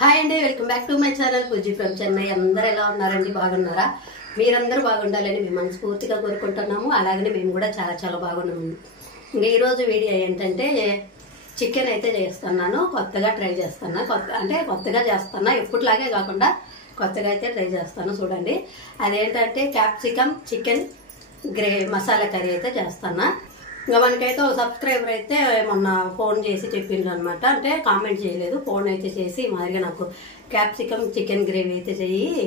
Hi అండి, welcome back to my channel Pooji from Chennai. అందరూ ఎలా ఉన్నారండి? బాగున్నారా? మీరందరూ బాగుండాలని మేము మనస్ఫూర్తిగా కోరుకుంటున్నాము. అలాగనే మేము కూడా చాలా చాలా బాగున్నాము. ఇంకా ఈరోజు వీడియో ఏంటంటే చికెన్ అయితే చేస్తున్నాను. కొత్తగా ట్రై చేస్తున్నా. కొత్తగా చేస్తున్నా, ఎప్పటిలాగే కాకుండా కొత్తగా అయితే ట్రై చేస్తాను. చూడండి, అదేంటంటే క్యాప్సికమ్ చికెన్ మసాలా కర్రీ అయితే చేస్తున్నా. ఇంకా మనకైతే ఒక సబ్స్క్రైబర్ అయితే మొన్న ఫోన్ చేసి చెప్పిండ్రు అనమాట. అంటే కామెంట్ చేయలేదు, ఫోన్ అయితే చేసి మాదిరిగా నాకు క్యాప్సికమ్ చికెన్ గ్రేవీ అయితే చెయ్యి,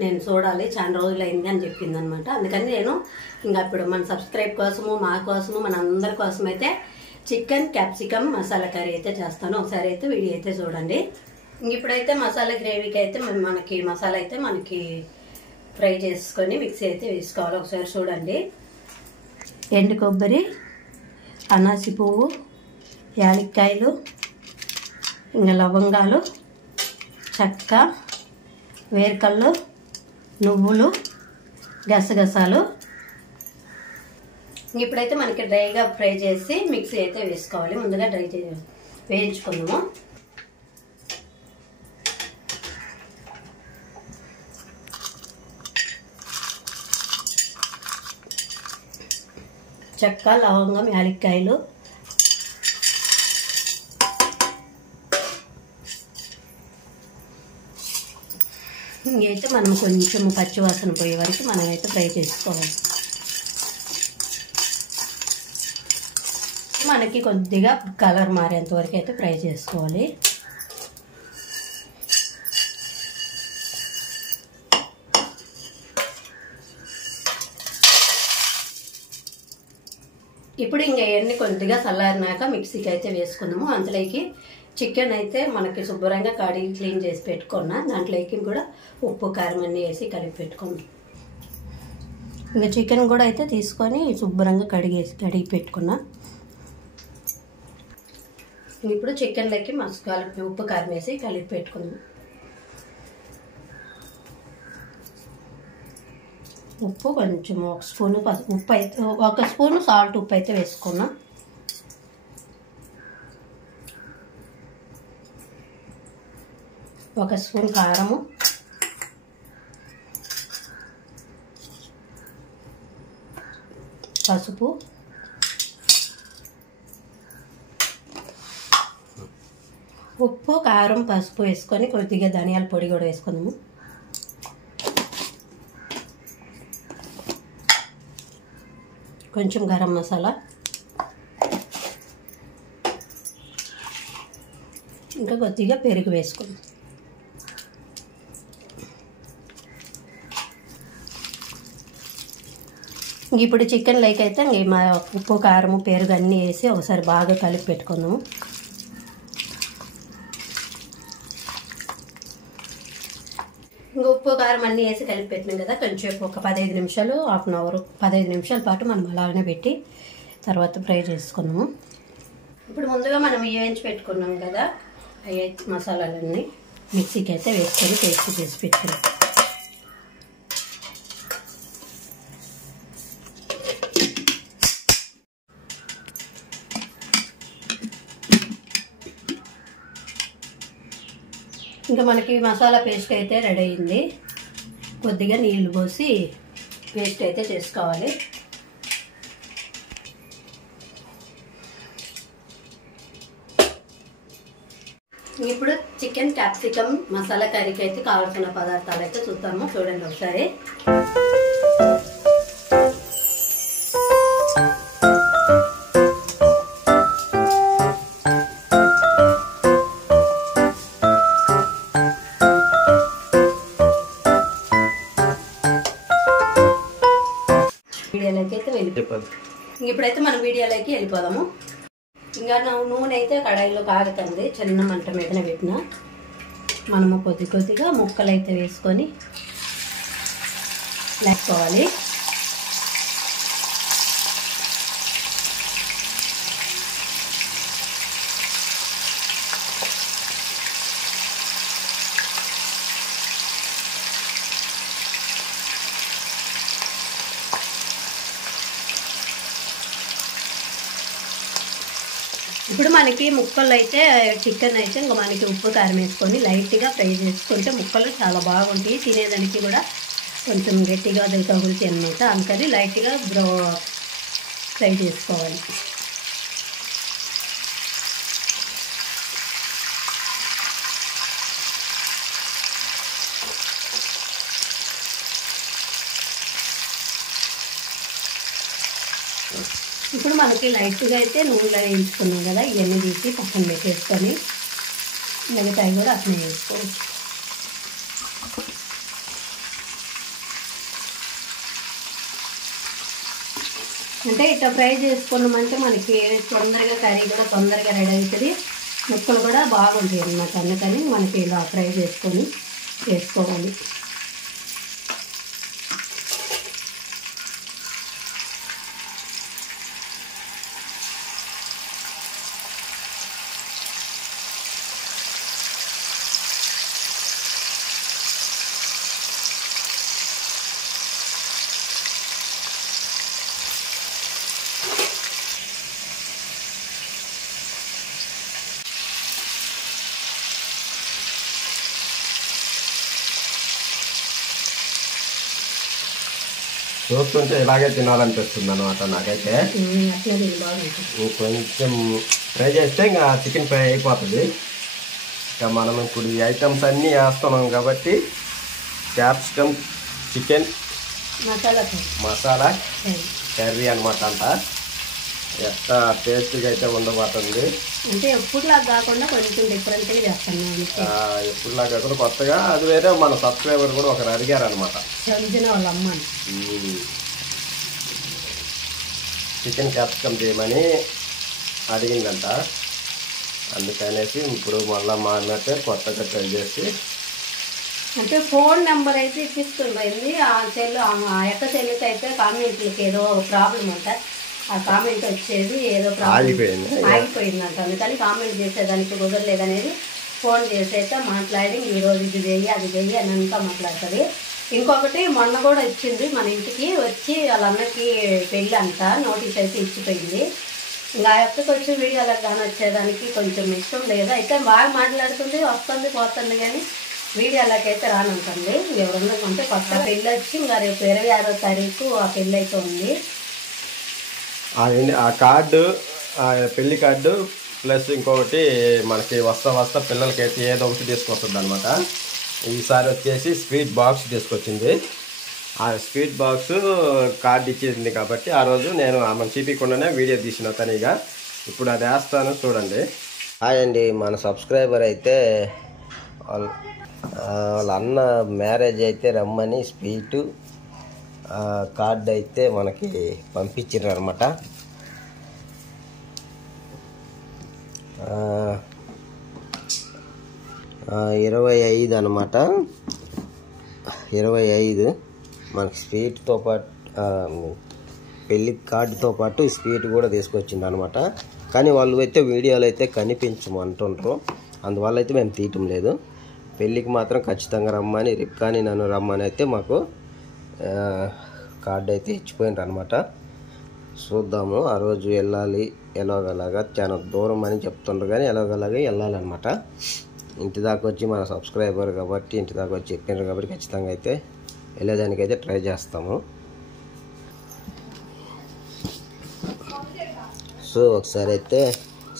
నేను చూడాలి, చాలా రోజులు అయింది అని చెప్పింది అనమాట. అందుకని నేను ఇంకా ఇప్పుడు మన సబ్స్క్రైబ్ కోసము, మా కోసము, మన అందరి కోసం అయితే చికెన్ క్యాప్సికమ్ మసాలా కర్రీ అయితే చేస్తాను. ఒకసారి అయితే వీడియో అయితే చూడండి. ఇప్పుడైతే మసాలా గ్రేవీకి అయితే మసాలా అయితే మనకి ఫ్రై చేసుకొని మిక్సీ అయితే వేసుకోవాలి. ఒకసారి చూడండి. ఎండు కొబ్బరి, అనాసి పువ్వు, యాలక్కాయలు, ఇంకా లవంగాలు, చెక్క, వేరుకళ్ళు, నువ్వులు, గసగసాలు. ఇప్పుడైతే మనకి డ్రైగా ఫ్రై చేసి మిక్సీ అయితే వేసుకోవాలి. ముందుగా వేయించుకుందాము. చెక్క, లవంగం, యాలక్కాయలు, ఇంకైతే మనం కొంచెం పచ్చివాసన పోయే వరకు మనమైతే ఫ్రై చేసుకోవాలి. మనకి కొద్దిగా కలర్ మారేంత వరకు అయితే ఫ్రై చేసుకోవాలి. ఇప్పుడు ఇంకా ఎన్ని కొద్దిగా చల్లారినాక మిక్సీకి అయితే వేసుకుందాము. అందులోకి చికెన్ అయితే మనకి శుభ్రంగా కడిగి క్లీన్ చేసి పెట్టుకున్నా. దాంట్లోకి కూడా ఉప్పు కారం అన్నీ వేసి కలిపి పెట్టుకున్నాం. ఇంకా చికెన్ కూడా అయితే తీసుకొని శుభ్రంగా కడిగి పెట్టుకున్నా. ఇప్పుడు చికెన్లోకి ఉప్పు కారం వేసి కలిపి పెట్టుకుందాం. ఉప్పు కొంచెం ఒక స్పూను ఉప్పు అయితే ఒక స్పూను సాల్ట్ ఉప్పు అయితే వేసుకున్నా. ఒక స్పూన్ కారము, పసుపు, ఉప్పు, కారం, పసుపు వేసుకొని కొద్దిగా ధనియాల పొడి కూడా వేసుకుందాము. కొంచెం గరం మసాలా, ఇంకా కొద్దిగా పెరుగు వేసుకుందాం. ఇప్పుడు చికెన్ లైక్ అయితే ఉప్పు, కారము, పెరుగు అన్నీ వేసి ఒకసారి బాగా కలిపి పెట్టుకుందాము. ఇంకా ఉప్పు, కారం అన్నీ వేసి కలిపి పెట్టినాం కదా. కొంచెం ఒక 15 నిమిషాలు, హాఫ్ అన్ అవర్, 15 నిమిషాల పాటు మనం అలాగనే పెట్టి తర్వాత ఫ్రై చేసుకున్నాము. ఇప్పుడు ముందుగా మనం వేయించి పెట్టుకున్నాం కదా, అవి మసాలాలన్నీ మిక్సీకి అయితే వేసుకొని పేస్ట్ చేసి పెట్టుకున్నాం. ఇంకా మనకి మసాలా పేస్ట్ అయితే రెడీ అయింది. కొద్దిగా నీళ్లు పోసి పేస్ట్ అయితే చేసుకోవాలి. ఇప్పుడు చికెన్ క్యాప్సికమ్ మసాలా కర్రీకి అయితే కావాల్సిన పదార్థాలు అయితే చూద్దాము. చూడండి ఒకసారి. ఇప్పుడైతే మనం వీడియోలోకి వెళ్ళిపోదాము. ఇంకా నూనె అయితే కడాయిలో కాగుతుంది. చిన్న మంట మీదనే పెట్టిన మనము కొద్ది కొద్దిగా ముక్కలు అయితే వేసుకొని లేపుకోవాలి. ఇప్పుడు మనకి ముక్కలు అయితే చికెన్ అయితే ఇంకా మనకి ఉప్పు కారం వేసుకొని లైట్గా ఫ్రై చేసుకుంటే ముక్కలు చాలా బాగుంటాయి. తినేదానికి కూడా కొంచెం గట్టిగా తగులుతాయి అన్నమాట. అందుకని లైట్గా ఫ్రై చేసుకోవాలి. ఇప్పుడు మనకి లైట్గా అయితే నూనెలో వేయించుకున్నాం కదా, ఇవన్నీ తీసి పక్కన పెట్టేసుకొని మిగతాయి కూడా అట్లా వేసుకోవచ్చు. అంటే ఇట్లా ఫ్రై చేసుకున్నామంటే మనకి తొందరగా కర్రీ కూడా తొందరగా రెడీ అవుతుంది, ముక్కలు కూడా బాగుంటాయి అన్నమాట. అందుకని మనకి ఇలా ఫ్రై చేసుకొని చేసుకోవాలి. చూస్తుంటే ఇలాగే తినాలనిపిస్తుంది అనమాట నాకైతే. కొంచెం ఫ్రై చేస్తే ఇంకా చికెన్ ఫ్రై అయిపోతుంది. ఇంకా మనం ఇప్పుడు ఈ ఐటమ్స్ అన్నీ వేస్తున్నాం కాబట్టి క్యాప్సికమ్ చికెన్ మసాలా కర్రీ అనమాట. అంట ఎంత టేస్ట్గా అయితే ఉండబోతుంది. అంటే ఎప్పుడులా కాకుండా కొంచెం డిఫరెంట్గా చేస్తాను. ఎప్పుడులా కాకుండా కొత్తగా. అది వేరే మన సబ్స్క్రైబర్ కూడా ఒకరు అడిగారు అనమాట, వాళ్ళ అమ్మ చికెన్ క్యాప్సికమ్ చేయమని అడిగిందంట. అందుకనేసి ఇప్పుడు మళ్ళీ మా అన్నట్టే కొత్తగా ట్రై చేసి అంటే ఫోన్ నెంబర్ అయితే ఇప్పిస్తుండీ. ఆ యొక్క చెల్లికి అయితే కామెంట్లకి ఏదో ప్రాబ్లం అంట. ఆ కామెంట్ వచ్చేది ఏదో ఆగిపోయిందంట. అందుకని కామెంట్ చేసేదానికి కుదరలేదనేది ఫోన్ చేసి అయితే మాట్లాడి ఈరోజు ఇది చెయ్యి అది చెయ్యి అని అంతా మాట్లాడుతుంది. ఇంకొకటి మొన్న కూడా ఇచ్చింది మన ఇంటికి వచ్చి వాళ్ళ అన్నకి పెళ్ళి అంట, నోటీస్ అయితే ఇచ్చిపోయింది. ఇంకా ఆ యొక్కకి వచ్చి వీడియోలకు కానీ వచ్చేదానికి కొంచెం ఇష్టం లేదు. అయితే బాగా మాట్లాడుతుంది, వస్తుంది పోతుంది, కానీ వీడియోలకు అయితే రానంటుంది. ఎవరన్నా అంటే కొత్త పెళ్ళి వచ్చి ఇంకా రేపు 26వ తారీఖు ఆ పెళ్ళి అయితే ఉంది. ఆ కార్డు, ఆ పెళ్లి కార్డు ప్లస్ ఇంకొకటి మనకి వస్తా పిల్లలకైతే ఏదో ఒకటి తీసుకొస్తుంది అనమాట. ఈసారి వచ్చేసి స్వీట్ బాక్స్ తీసుకొచ్చింది. ఆ స్వీట్ బాక్స్ కార్డు ఇచ్చేసింది కాబట్టి ఆ రోజు నేను ఆమె చూపించకుండానే వీడియో తీసిన తనిగా. ఇప్పుడు అది వేస్తాను చూడండి. హాయ్ అండి, మన సబ్స్క్రైబర్ అయితే వాళ్ళ అన్న మ్యారేజ్ అయితే రమ్మని స్వీటు కార్డు అయితే మనకి పంపించారు అనమాట. 25 అనమాట. 25 మనకి స్వీట్తో పాటు పెళ్ళి కార్డుతో పాటు స్వీట్ కూడా తీసుకొచ్చింది అనమాట. కానీ వాళ్ళు అయితే వీడియోలు అయితే కనిపించమంటుండ్రు, అందువల్ల అయితే మేము తీయటం లేదు. పెళ్ళికి మాత్రం ఖచ్చితంగా రమ్మని రిప్కాని నన్ను రమ్మని అయితే మాకు కార్డు అయితే ఇచ్చిపోయినారు అనమాట. చూద్దాము, ఆ రోజు వెళ్ళాలి. ఎలాగలాగా చాలా దూరం అని చెప్తుండ్రు, కానీ ఎలాగలాగా వెళ్ళాలన్నమాట. ఇంటి దాకా వచ్చి మన సబ్స్క్రైబర్ కాబట్టి ఇంటి దాకా వచ్చి చెప్పినారు కాబట్టి ఖచ్చితంగా అయితే వెళ్ళేదానికైతే ట్రై చేస్తాము. సో ఒకసారి అయితే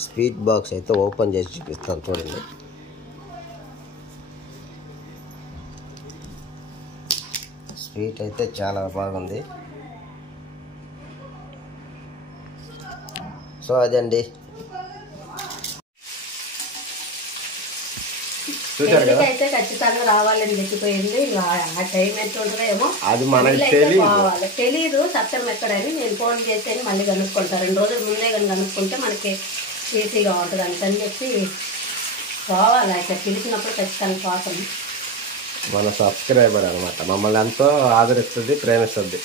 స్వీట్ బాక్స్ అయితే ఓపెన్ చేసి చూపిస్తాను చూడండి. స్వీట్ అయితే చాలా బాగుంది. సో అదండి. చూసారు కదా, అయితే ఖచ్చితంగా రావాలని చెప్పిపోయింది. ఆ టైం ఎంత ఉంటుందో ఏమో అది మనకి వీళ్ళైతే తెలియదు. పోవాలి. తెలీదు సత్యం ఎక్కడని. నేను ఫోన్ చేస్తే మళ్ళీ కనుక్కుంటారు. 2 రోజుల ముందే కానీ కనుక్కుంటే మనకి ఈజీగా ఉంటుంది. అందుకని చెప్పి పోవాలి. అయితే పిలిచినప్పుడు ఖచ్చితంగా పోతాం. మన సబ్స్క్రైబర్ అనమాట, మమ్మల్ని ఎంతో ఆదరిస్తుంది, ప్రేమిస్తుంది.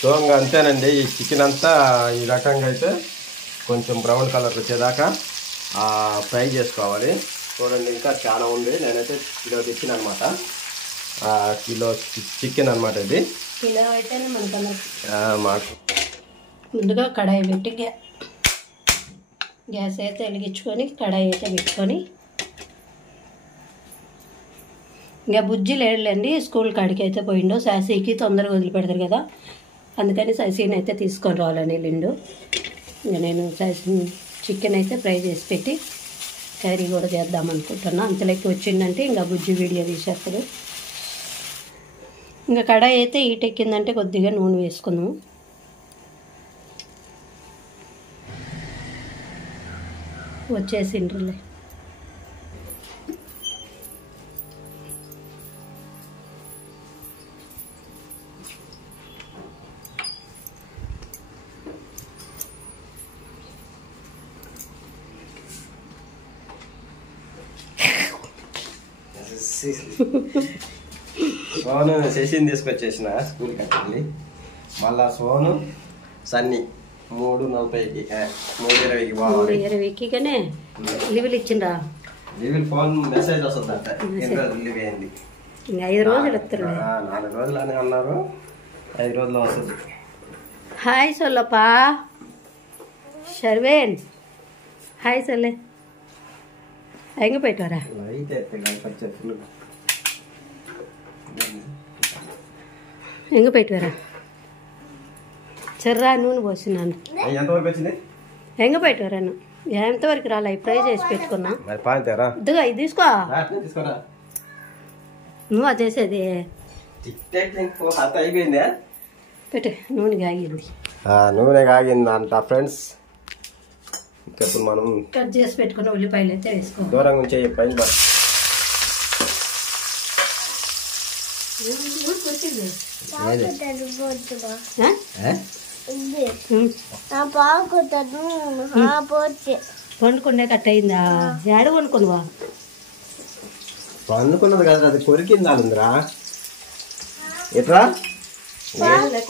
సో ఇంకా అంతేనండి. ఈ చికెన్ అంతా ఈ రకంగా అయితే కొంచెం బ్రౌన్ కలర్ వచ్చేదాకా ఫ్రై చేసుకోవాలి. చూడండి ఇంకా చాలా ఉంది. నేనైతే కిలో తెచ్చిన అనమాట, కిలో చికెన్ అనమాట ఇది. కిలో అయితే మనకు మాకు ముందుగా కడాయి పెట్టి గ్యాస్ అయితే వెలిగించుకొని కడాయి అయితే పెట్టుకొని, ఇంకా బుజ్జి లేడులేండి, స్కూల్ కాడికి అయితే పోయిండు. శాసీకి తొందరగా వదిలిపెడతారు కదా, అందుకని శశిని అయితే తీసుకొని రావాలని వెళ్ళిండు. ఇంకా నేను శశి చికెన్ అయితే ఫ్రై చేసి పెట్టి కర్రీ కూడా చేద్దాం అనుకుంటున్నా. అంతలోకి వచ్చిందంటే ఇంకా బుజ్జి వీడియో తీసేస్తాడు. ఇంకా కడాయి అయితే ఈటెక్కిందంటే కొద్దిగా నూనె వేసుకుందాము. వచ్చేసిండ్రులే. సోను శశిని తీసుకొచ్చేసిన స్కూల్కి వెళ్ళి, మళ్ళా సోను సన్నీ 3:40కి 3:20కి పోవాలి. 3:20కి కానీ లీవులు ఇచ్చిండ్రా. లీవులు ఫోన్ మెసేజ్ వస్తుందంట, ఎన్ని రోజులు లీవ్ అయింది. ఇంకా 5 రోజులు వస్తారు. 4 రోజులు అని అన్నారు, 5 రోజులు వస్తుంది. Hi సొల్లపా, షర్వేన్ hi సొల్లే. ఎంగ పెట్టారా? లైట్ అయితే కనిపించే ఫుల్. ఎంగ పెట్టారా? చెర్రా నూనె పోసినాను. ఎంతవరకు వచ్చింది? ఎంగ పెట్టారాను ఎంతవరకు రాలే, ఫ్రై చేసి పెట్టుకున్నా. మరి పాంతారా? ఇదిగా ఇది తీసుకో. తీసుకోరా, నువ్వు అది చేసేది అయిపోయిందా? పెట్టే. నూనె కాగింది, నూనె కాగింది అంట ఫ్రెండ్స్. ఇప్పుడు మనం కట్ చేసి పెట్టుకున్న ఉల్లిపాయలు అయితే వేసుకో. దూరం నుంచి పైన వండుకునే కట్ అయిందా? ఏడ వండుకున్నావా? వండుకున్నది కదా, అది కొరికిందా ఉందిరా. ఎట్రా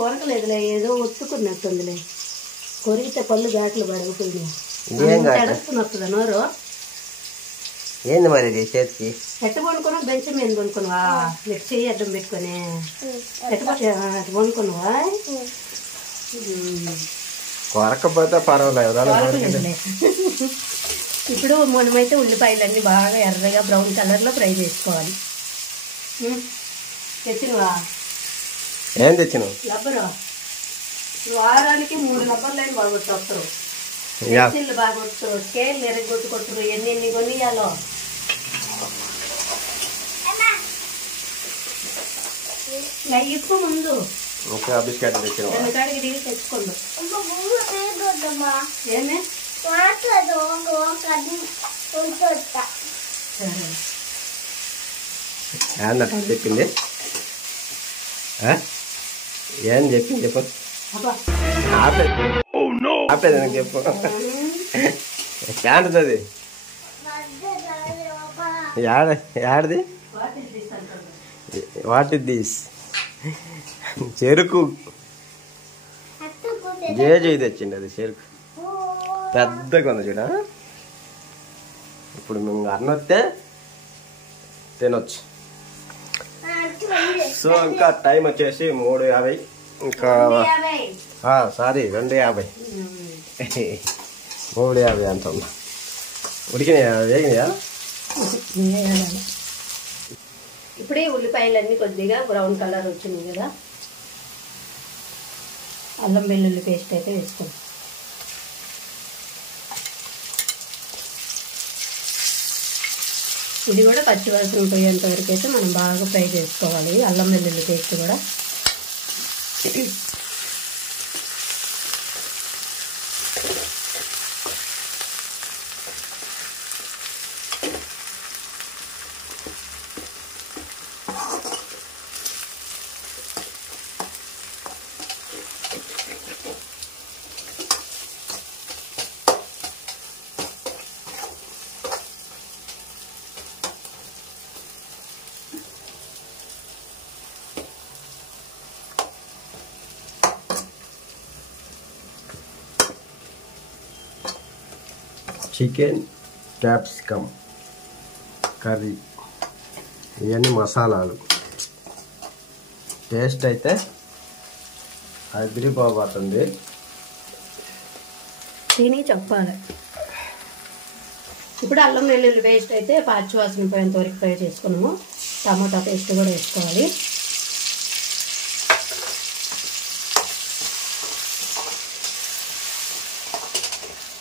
కొరకలేదులే, ఏదో ఒత్తుకున్నట్టుందిలే. కొరికితే పళ్ళు ఘాట్లు పడకపోయింది. తడుస్తున్నట్టుదా నోరు? ఏంది మరి ఇది చేతికి? ఎట్ట వండుకున్నా? బెంచ్ మీద వండుకున్నావా? మీకు చెయ్యి అడ్డం పెట్టుకొని ఎట్ట వండుకున్నావా? కొరకపోతే పర్వాలేదు. ఇప్పుడు మనమైతే ఉల్లిపాయలన్నీ బాగా ఎర్రగా బ్రౌన్ కలర్లో ఫ్రై చేసుకోవాలి. తెచ్చినవా? ఏం తెచ్చినావు? రబ్బరు. వారానికి 3 రబ్బర్లైన బాగొట్టు. పెన్సిల్ బాగొట్టు, స్కేల్ ఎరగొట్టుకొట్టు, ఎన్ని కొనియాలో. ఇప్పు ముందు బిస్కెట్ తెచ్చినావు? కాడికి దిగి తెచ్చుకోండు. ఏమే చెప్పింది? ఏం చెప్పింది చెప్పు. ఆపేది నాకు చెప్పు. ఏంటది? యాడది? What is this? చెరుకు. జేజీ తెచ్చిండి అది చెరుకు, పెద్దగా ఉంది చూడ. ఇప్పుడు మేము అన్నొస్తే తినొచ్చు. సో ఇంకా టైం వచ్చేసి 3:50. ఇంకా సారీ 2:50. 3:50 అంటున్నా. ఉడికినాయా? వేగినాయా? ఇప్పుడే ఉల్లిపాయలన్నీ కొద్దిగా బ్రౌన్ కలర్ వచ్చినాయి కదా, అల్లం వెల్లుల్లి పేస్ట్ అయితే వేసుకోండి. ఇది కూడా పచ్చివాసన పోయేంత వరకు అయితే మనం బాగా ఫ్రై చేసుకోవాలి. అల్లం వెల్లుల్లి పేస్ట్ కూడా చికెన్ క్యాప్సికమ్ కర్రీ, ఇవన్నీ మసాలాలు. టేస్ట్ అయితే అదిరిపోతుంది. తిని చెప్పాలి. ఇప్పుడు అల్లం వెల్లుల్లి పేస్ట్ అయితే పచ్చివాసన పోయేంత వరకు ఫ్రై చేసుకున్నాము. టమాటా పేస్ట్ కూడా వేసుకోవాలి.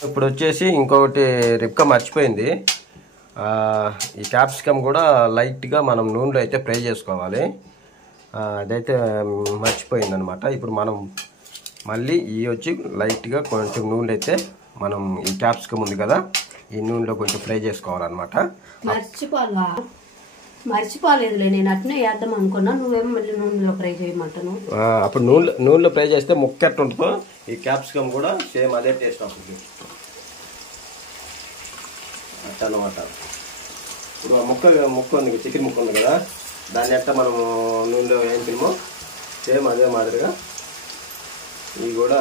ఇప్పుడు వచ్చేసి ఇంకొకటి రిప్కా మర్చిపోయింది. ఈ క్యాప్సికమ్ కూడా లైట్గా మనం నూనెలో అయితే ఫ్రై చేసుకోవాలి. అదైతే మర్చిపోయింది అనమాట. ఇప్పుడు మనం మళ్ళీ ఈ వచ్చి లైట్గా కొంచెం నూనె అయితే మనం ఈ క్యాప్సికమ్ ఉంది కదా, ఈ నూనెలో కొంచెం ఫ్రై చేసుకోవాలన్నమాట. మర్చిపోలేదులే, నేను అట్నే వేద్దాం అనుకున్నా. నువ్వేమో మళ్ళీ నూనెలో ఫ్రై చేయమంటాను. అప్పుడు నూనెలో ఫ్రై చేస్తే ముక్క ఎట్టు ఉంటుందో ఈ క్యాప్సికమ్ కూడా సేమ్ అదే టేస్ట్ వస్తుంది అన్నమాట. ఇప్పుడు ఆ ముక్క ఉంది, చికెన్ ముక్క ఉంది కదా, దాన్ని ఎట్లా మనం నూనెలో వేయించామో సేమ్ అదే మాదిరిగా ఇవి కూడా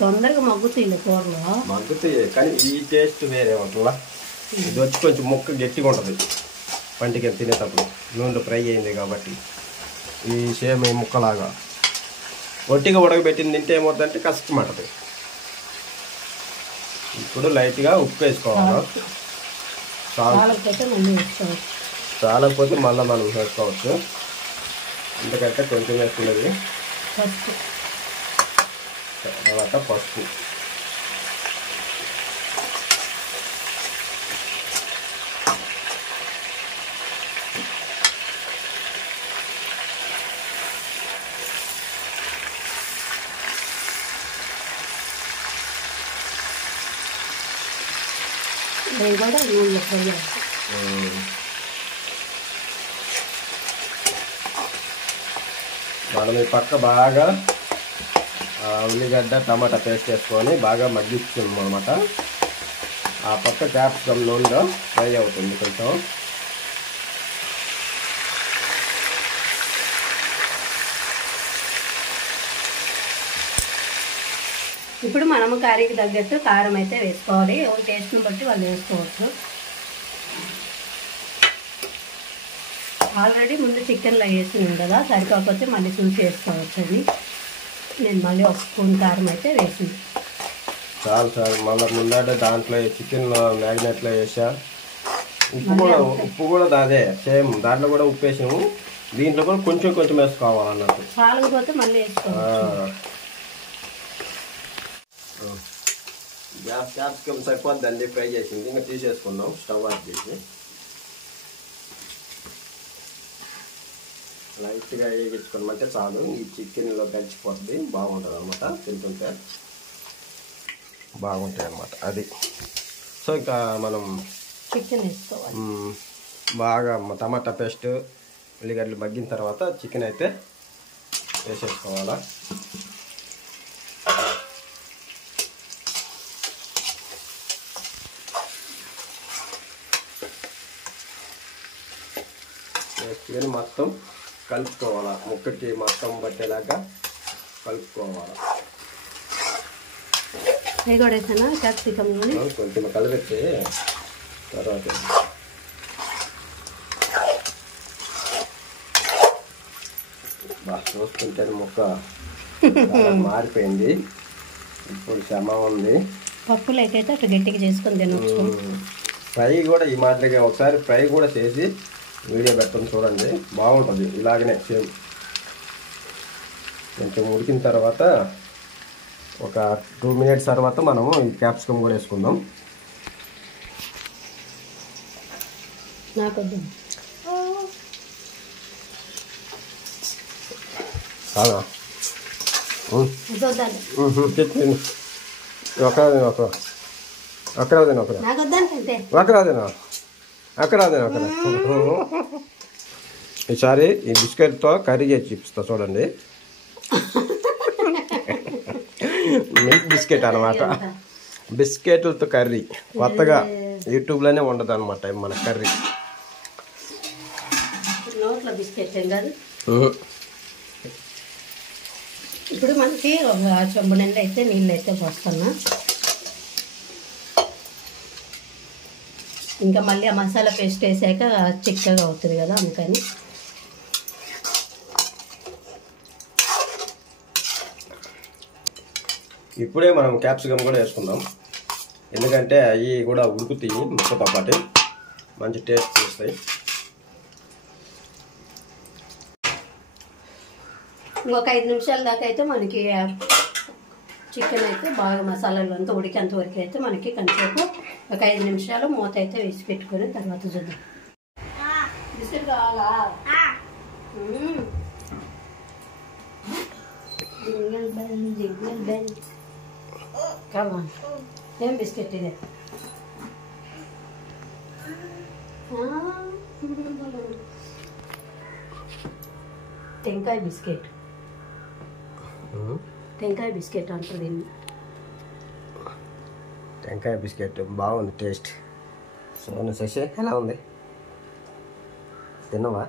తొందరగా మగ్గుతాయి కూరలో. మగ్గుతాయి, కానీ ఈ టేస్ట్ వేరే ఉంటుందా. ఇది వచ్చి కొంచెం ముక్క గట్టిగా ఉంటుంది పంటికి తినేటప్పుడు, నూనెలో ఫ్రై అయింది కాబట్టి. ఈ సేమ్ ఈ ముక్కలాగా ఒట్టిగా ఉడకబెట్టింది తింటే ఏమవుతుందంటే కష్టమంటది. ఇప్పుడు లైట్గా ఉప్పు వేసుకోవాలి. చాలకపోతే మళ్ళీ మనం వేసుకోవచ్చు, ఎందుకంటే కొంచెం వేసుకునేది. తర్వాత పసుపు, కూడా నూనెలో ఫ్రై చేస్తాం. మనం ఈ పక్క బాగా ఉల్లిగడ్డ టమాటా పేస్ట్ వేసుకొని బాగా మగ్గిస్తున్నాం అనమాట. ఆ పక్క క్యాప్సికమ్ నూనెలో ఫ్రై అవుతుంది కొంచెం. ఇప్పుడు మనము కర్రీకి తగ్గట్టు కారం అయితే వేసుకోవాలి. టేస్ట్ని బట్టి వాళ్ళు వేసుకోవచ్చు. ఆల్రెడీ ముందు చికెన్లో వేసినాం కదా, సరికాకపోతే మళ్ళీ చూసి వేసుకోవచ్చు అని నేను మళ్ళీ ఒక స్పూన్ కారం అయితే వేసింది. చాలు మళ్ళీ ముందంటే దాంట్లో చికెన్ మ్యాగ్నెట్లో వేసా. ఉప్పు కూడా అదే సేమ్, దాంట్లో కూడా ఉప్పు వేసాము, దీంట్లో కూడా కొంచెం కొంచెం వేసుకోవాలన్నట్టు. చాలకపోతే మళ్ళీ వేసుకోవచ్చు. క్యాప్సికమ్ సరిపోద్దండి ఫ్రై చేసింది, ఇంకా తీసేసుకున్నాం. స్టవ్ ఆఫ్ చేసి లైట్గా వేగించుకున్నామంటే చాలు. ఈ చికెన్లో కలిసిపోతుంది, బాగుంటుంది అనమాట. తింటుంటే బాగుంటాయి అనమాట అది. సో ఇంకా మనం చికెన్ వేసుకోవాలి. బాగా టమాటా పేస్ట్ ఉల్లిగడ్డలు మగ్గిన తర్వాత చికెన్ అయితే వేసేసుకోవాలా. వేసుకొని మొత్తం కలుపుకోవాలా, ముక్కకి మొత్తం పట్టేలాగా కలుపుకోవాలా. కొంచెం కలిపెట్టి తర్వాత బాగా చూస్తుంటే ముక్క మారిపోయింది. ఇప్పుడు శ్రమ ఉంది. పప్పులకైతే అట్లా గట్టిగా చేసుకొని తినవచ్చు. ఫ్రై కూడా ఈ మాదిరిగా ఒకసారి ఫ్రై కూడా చేసి వీడియో పెట్టుకొని చూడండి, బాగుంటుంది. ఇలాగనే సేమ్ కొంచెం ఉడికిన తర్వాత ఒక 2 minutes తర్వాత మనము ఈ క్యాప్సికమ్ కూడా వేసుకుందాం. ఈసారి ఈ బిస్కెట్తో కర్రీ చేసి చూపిస్తా చూడండి. మిల్క్ బిస్కెట్ అనమాట, బిస్కెట్లతో కర్రీ. కొత్తగా యూట్యూబ్లోనే ఉండదు అనమాట మన కర్రీ. ఇప్పుడు మనకి ఒక చెంబు నిండా అయితే నీళ్ళు అయితే పోస్తున్నా. ఇంకా మళ్ళీ ఆ మసాలా పేస్ట్ వేసాక చిక్కగా అవుతుంది కదా, అందుకని. ఇప్పుడే మనం క్యాప్సికమ్ కూడా వేసుకుందాం, ఎందుకంటే అవి కూడా ఉడుకుతాయి ముక్కతో పాటు, మంచి టేస్ట్ వస్తాయి. ఇంకొక 5 నిమిషాల దాకా అయితే మనకి చికెన్ అయితే బాగా మసాలాలు అంతా ఉడికేంత వరకు అయితే మనకి కొంచెంసేపు ఒక 5 నిమిషాలు మూత అయితే వేసి పెట్టుకొని తర్వాత చూద్దాం. బిస్కెట్ కావాలా? Jingle bell jingle bell. Come on. ఏం బిస్కెట్ ఇది? టెంకాయ బిస్కెట్. టెంకాయ బిస్కెట్ అంటారు దీన్ని. టెంకాయ బిస్కెట్ బాగుంది టేస్ట్. సోను శశి ఎలా ఉంది, తిన్నావా?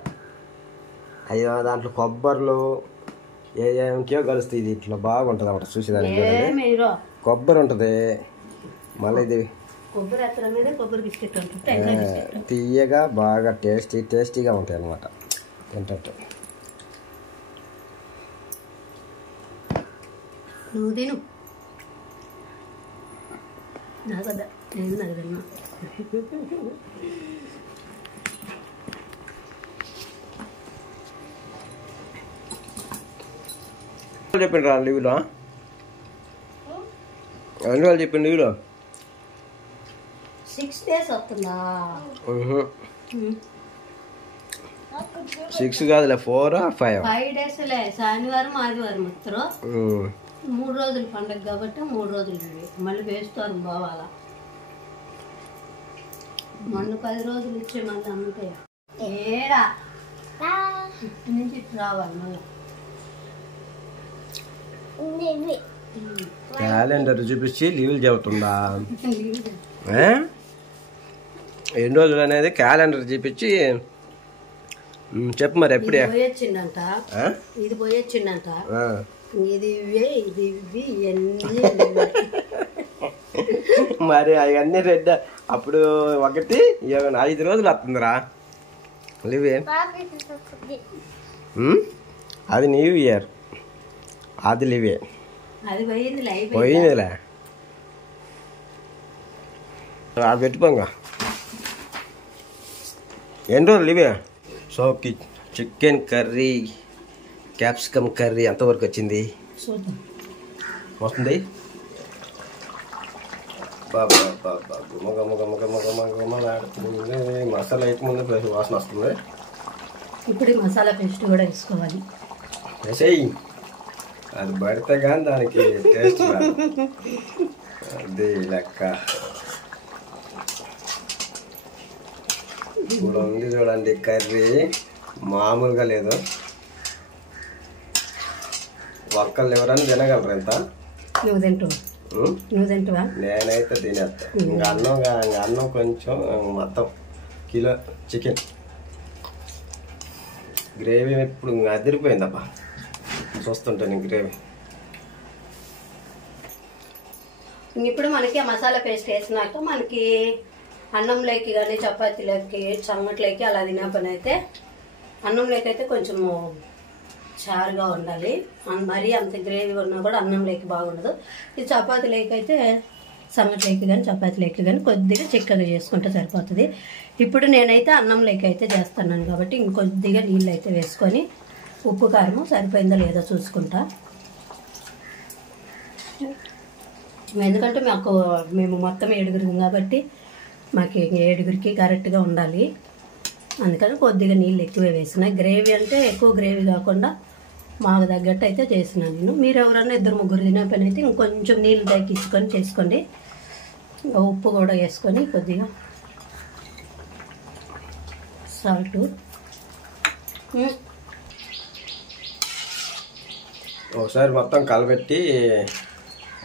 అయ్యో దాంట్లో కొబ్బరిలో ఏమిటో కలుస్తాయి, దీంట్లో బాగుంటుంది అన్నమాట. చూసేదానికి కొబ్బరి ఉంటుంది, మళ్ళీ ఇది కొబ్బరి బిస్కెట్ ఉంటుంది, తీయగా బాగా టేస్టీగా ఉంటాయి అన్నమాట తింటే. నువ్వు తిను, నా కదా నేను నగదన్నా. చెప్పిండు రా లీవ్లో, ఎన్ని రోజులు చెప్పిండు లీవ్లో? 6 days వస్తుందా? 6 కాదులే, 4 or 5. 5 days లే, శనివారం ఆదివారం వస్తారు. 3 రోజులు పండుగ కాబట్టి 3 రోజులు మళ్ళీ వేస్తారు బావాలా. మొన్న 10 రోజులు ఇచ్చే మళ్ళీ అమ్ముతాయి. ఏరా ఇటు నుంచి ఇటు రావాలి మళ్ళీ. క్యాలెండర్ చూపించి లీవ్లు చెబుతుందా? ఎన్ని రోజులు అనేది క్యాలెండర్ చూపించి చెప్పు. మరి ఎప్పుడే పోయొచ్చిందంట, ఇది పోయొచ్చిందంట, ఇది ఇవన్నీ మరి అవన్నీ రెడ్. అప్పుడు 5 రోజులు వస్తుందిరా లివే. అది న్యూ ఇయర్, అది లివే పోయిందిలే. అది పెట్టుకోంగా ఎన్ని రోజులు లివే. సోకి చికెన్ కర్రీ, క్యాప్సికమ్ కర్రీ ఎంతవరకు వచ్చింది వస్తుంది? మసాలా అయితే ముందు వాసన వస్తుంది. ఇప్పుడు మసాలా పేస్ట్ కూడా వేసుకోవాలి. వేసేయి, అది పడితే కానీ దానికి టేస్ట్ అది లెక్క. ఇప్పుడు ఉంది చూడండి కర్రీ, మామూలుగా లేదు. ఒక్కళ్ళు ఎవరన్నా తినగలరు ఎంత? నువ్వు తింటావా? నేనైతే తినేస్తా. ఇంకా అన్నం కొంచెం, మొత్తం కిలో చికెన్ గ్రేవీ ఇప్పుడు అదిరిపోయిందబ్బా చూస్తుంటాను గ్రేవీ. ఇప్పుడు మనకి మసాలా పేస్ట్ వేసినాక మనకి అన్నంలోకి కానీ చపాతీలోకి సంగట్లోకి అలా తినే పని అయితే, అన్నంలోకి అయితే కొంచెము చారుగా ఉండాలి. మరీ అంత గ్రేవీగా ఉన్నా కూడా అన్నంలోకి బాగుండదు. ఈ చపాతీలోకి అయితే సంగట్లోకి కానీ చపాతీలోకి కానీ కొద్దిగా చిక్కగా చేసుకుంటే సరిపోతుంది. ఇప్పుడు నేనైతే అన్నంలోకి అయితే చేస్తున్నాను కాబట్టి ఇంకొద్దిగా నీళ్ళు అయితే వేసుకొని ఉప్పు కారం సరిపోయిందో లేదో చూసుకుంటా. ఎందుకంటే మేము మొత్తం 7 కాబట్టి మాకు 7 కరెక్ట్గా ఉండాలి. అందుకని కొద్దిగా నీళ్ళు ఎక్కువే వేసిన. గ్రేవీ అంటే ఎక్కువ గ్రేవీ కాకుండా మాకు తగ్గట్టు అయితే చేసిన నేను. మీరు ఎవరన్నా 2-3 తినే పని అయితే ఇంకొంచెం నీళ్ళు తగ్గించుకొని చేసుకోండి. ఉప్పు కూడా వేసుకొని కొద్దిగా సాల్ట్. ఒకసారి మొత్తం కలబెట్టి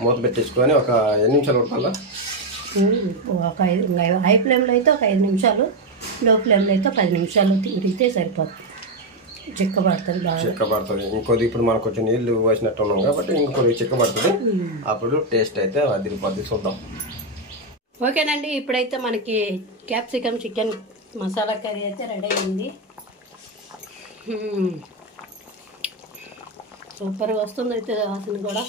మూత పెట్టేసుకొని ఒక 5 నిమిషాలు ఉడకాలా? ఒక 5 హై ఫ్లేమ్లో అయితే ఒక 5 నిమిషాలు, లో ఫ్లేమ్లో అయితే 10 నిమిషాలు తిరిగితే సరిపోతుంది. చిక్కబడుతుంది బాగా, చిక్కబడుతుంది. ఇంకొద్ది ఇప్పుడు మనకు కొంచెం నీళ్ళు వేసినట్టు ఉన్నాం కాబట్టి ఇంకొద్ది చిక్కబడుతుంది. అప్పుడు టేస్ట్ అయితే అదిరిపోద్ది. చూద్దాం. ఓకేనండి, ఇప్పుడైతే మనకి క్యాప్సికమ్ చికెన్ మసాలా కర్రీ అయితే రెడీ అయింది. సూపర్గా వస్తుంది అయితే వాసన కూడా.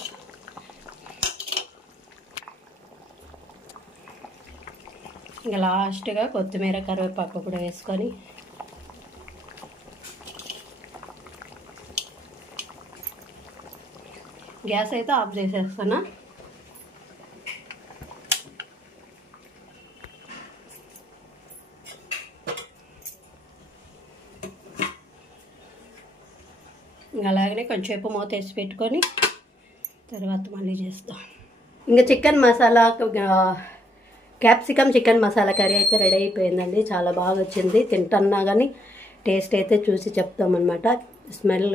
ఇంకా లాస్ట్గా కొత్తిమీర కరివేపాకు కూడా వేసుకొని గ్యాస్ అయితే ఆఫ్ చేసేస్తాను. అలాగనే కొంచెంసేపు మూత వేసి పెట్టుకొని తర్వాత మళ్ళీ చేస్తాం. ఇంకా chicken masala capsicum chicken masala curry అయితే రెడీ అయిపోయిందండి. చాలా బాగా వచ్చింది. తింటున్నా కానీ టేస్ట్ అయితే చూసి చెప్తామన్నమాట. స్మెల్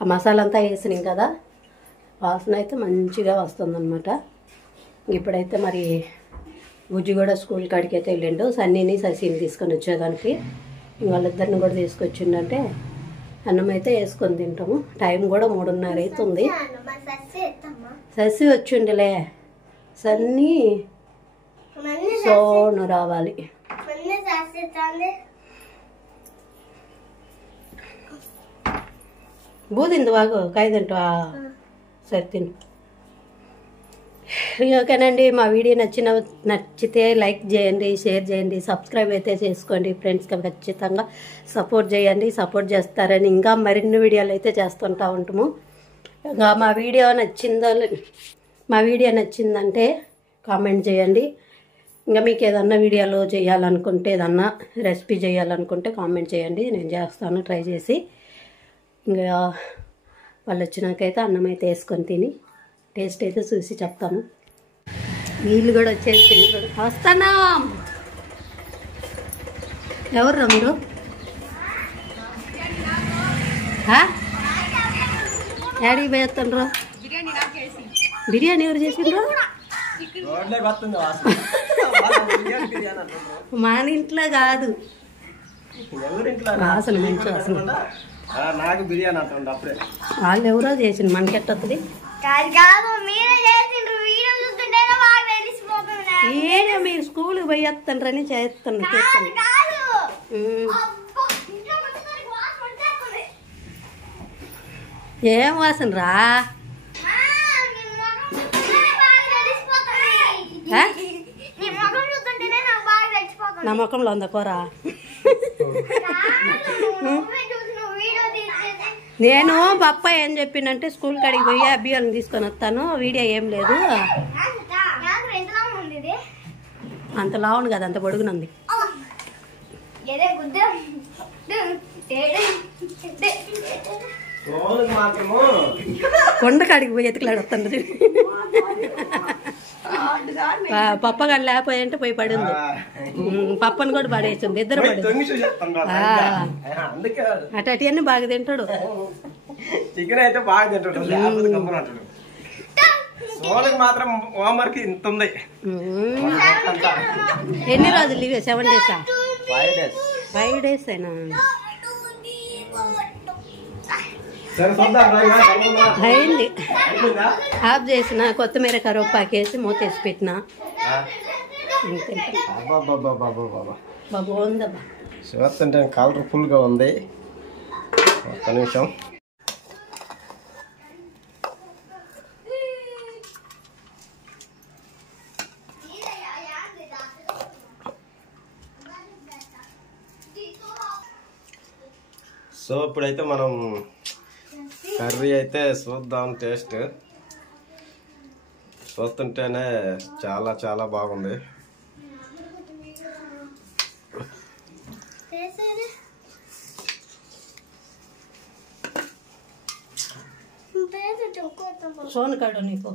ఆ మసాలా అంతా వేసినాం కదా, వాసన అయితే మంచిగా వస్తుందన్నమాట. ఇప్పుడైతే మరి బుజ్జి కూడా స్కూల్ కాడికి అయితే వెళ్ళిండు. సన్నీని శశిని తీసుకొని వచ్చేదానికి వాళ్ళిద్దరిని కూడా తీసుకొచ్చిండంటే అన్నం అయితే వేసుకొని తింటాము. టైం కూడా 3:30 అవుతుంది. శశి వచ్చిండులే, సన్నీ సోను రావాలి. బూదింది బాగు కాయ తింటా. సరే తిను. ఓకేనండి, మా వీడియో నచ్చితే లైక్ చేయండి, షేర్ చేయండి, సబ్స్క్రైబ్ అయితే చేసుకోండి. ఫ్రెండ్స్కి ఖచ్చితంగా సపోర్ట్ చేయండి. సపోర్ట్ చేస్తారని ఇంకా మరిన్ని వీడియోలు అయితే చేస్తుంటా ఉంటాము. ఇంకా మా వీడియో నచ్చిందంటే కామెంట్ చేయండి. ఇంకా మీకు ఏదన్నా వీడియోలో చేయాలనుకుంటే, ఏదన్నా రెసిపీ చేయాలనుకుంటే కామెంట్ చేయండి, నేను చేస్తాను ట్రై చేసి. ఇంకా వాళ్ళు వచ్చినాకైతే అన్నం అయితే వేసుకొని తిని టేస్ట్ అయితే చూసి చెప్తాను. వీళ్ళు కూడా వచ్చేసి వస్తానా. ఎవరు మీరు? డాడీకి పోయేస్తుండ్రు. బిర్యానీ ఎవరు చేసిండ్రు? మన ఇంట్లో కాదు, వాసన మంచి వాసన. నాకు బిర్యానీ అంటుండే అప్పుడే. వాళ్ళు ఎవరో చేసిండు, మనకెట్టొస్తుంది. ఏదో మీరు స్కూల్కి పోయేస్తుండ్రని చేస్తుండ్రు. ఏం వాసన రా? నా ముఖంలో ఉందా కూర? నేను పప్ప ఏం చెప్పిందంటే స్కూల్ కాడికి పోయి అబ్బియాలను తీసుకొని వస్తాను, వీడియో ఏం లేదు. అంత లావును కదా, అంత పొడుగునంది. కొండ కాడికి పోయి ఎత్తుకులాడుతుంది. పప్ప కాడ లేకపోయంటే పోయి పడింది. పప్పని కూడా పడేసింది, ఇద్దరు పడేది. అటు బాగా తింటాడు. చికెన్ అయితే బాగా తింటాడు. మాత్రం హోంవర్క్ ఇంత ఉంది. ఎన్ని రోజులు లీవ్? 7 days? 5 days అయినా అయింది. ఆఫ్ చేసిన కొత్తిమీర కరివేపాకేసి మూతేసి పెట్టిన. బాగుందబ్బా, చూస్తుంటే కలర్ఫుల్ గా ఉంది. ఒక్క నిమిషం. సో ఇప్పుడైతే మనం కర్రీ అయితే చూద్దాం. టేస్ట్ చూస్తుంటేనే చాలా చాలా బాగుంది. సోను కాడు నీకు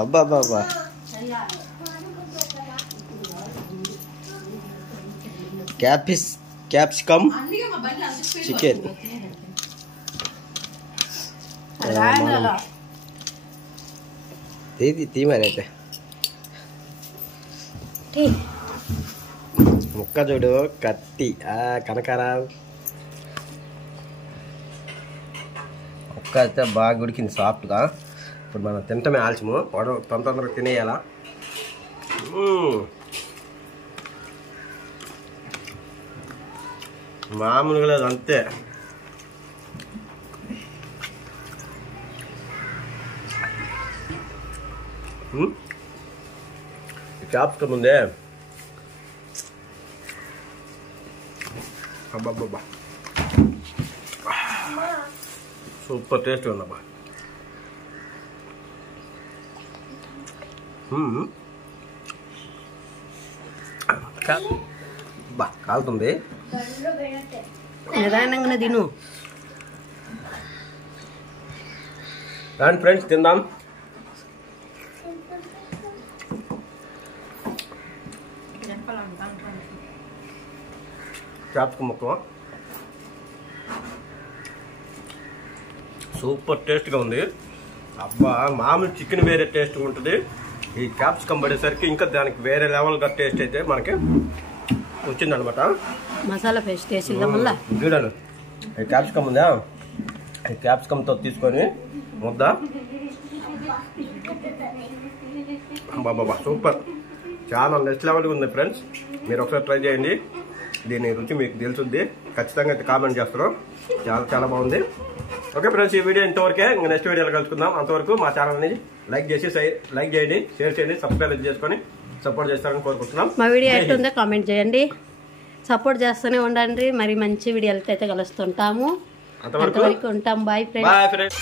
అబ్బా బాబా, క్యాప్సికమ్ చికెన్ తీమరైతే ముక్క చూడు కత్తి కనకారావు ముక్క అయితే బాగా ఉడికింది సాఫ్ట్గా. ఇప్పుడు మనం తింటమే ఆల్చము తొందరగా తినేయాలా. మామూలుగా లేదు అంతే. క్యాప్సికమ్ ఉంది అబ్బాబ్బా సూపర్ టేస్ట్ ఉందబ్బా. బా కాలుతుంది. నిదానంగా తిను. రండి ఫ్రెండ్స్ తిందాం. క్యాప్సికమ్ ముక్క సూపర్ టేస్ట్గా ఉంది. అబ్బా మామూలు చికెన్ వేరే టేస్ట్గా ఉంటుంది. ఈ క్యాప్సికమ్ పడేసరికి ఇంకా దానికి వేరే లెవెల్గా టేస్ట్ అయితే మనకి వచ్చిందనమాట. మసాలా పేస్ట్ వేసి చూడాలి. ఈ క్యాప్సికమ్ ఉందా, ఈ క్యాప్సికమ్తో తీసుకొని ముద్ద బాబా సూపర్, చాలా నెక్స్ట్ లెవెల్గా ఉంది ఫ్రెండ్స్. మీరు ఒకసారి ట్రై చేయండి. దీని రుచి మీకు తెలుసుద్ది. ఖచ్చితంగా అయితే కామెంట్ చేస్తారు. చాలా చాలా బాగుంది. ఓకే ఫ్రెండ్స్, ఈ వీడియో ఇంతవరకే. ఇంకా నెక్స్ట్ వీడియోలో కలుసుకుందాం. అంతవరకు మా ఛానల్ని లైక్ చేయండి, షేర్ చేయండి, సబ్స్క్రైబ్ చేసుకొని సపోర్ట్ చేస్తారని కోరుకుంటున్నాం. మా వీడియో ఎట్లుందో కామెంట్ చేయండి, సపోర్ట్ చేస్తూనే ఉండండి. మరి మంచి వీడియోలతో అయితే కలుస్తుంటాము. అంతవరకు ఉంటాం. Bye friends.